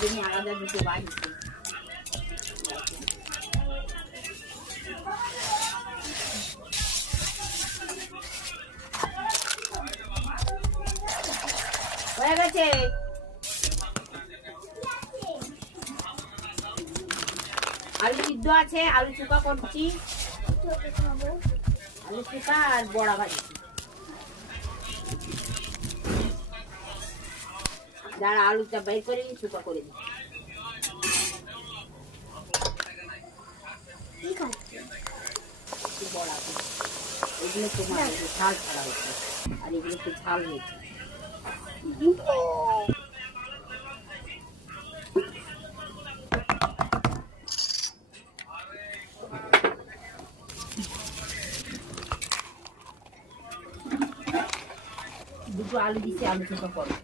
দুজনই আলাদা দুটো বাড়িতে। হয়ে গেছে। আলু সিদ্ধ আছে, আলু চুকা করছি, আলু চুকা আর বড়া ভাজি। যারা আলুটা বের করে নি চুকা করে দিই। বড়া এগুলো তোমার ঝাল ছাড়া হচ্ছে, আর এগুলো একটু ঝাল হয়েছে। দুটো আলু দিচ্ছি, আলু চোখা করো।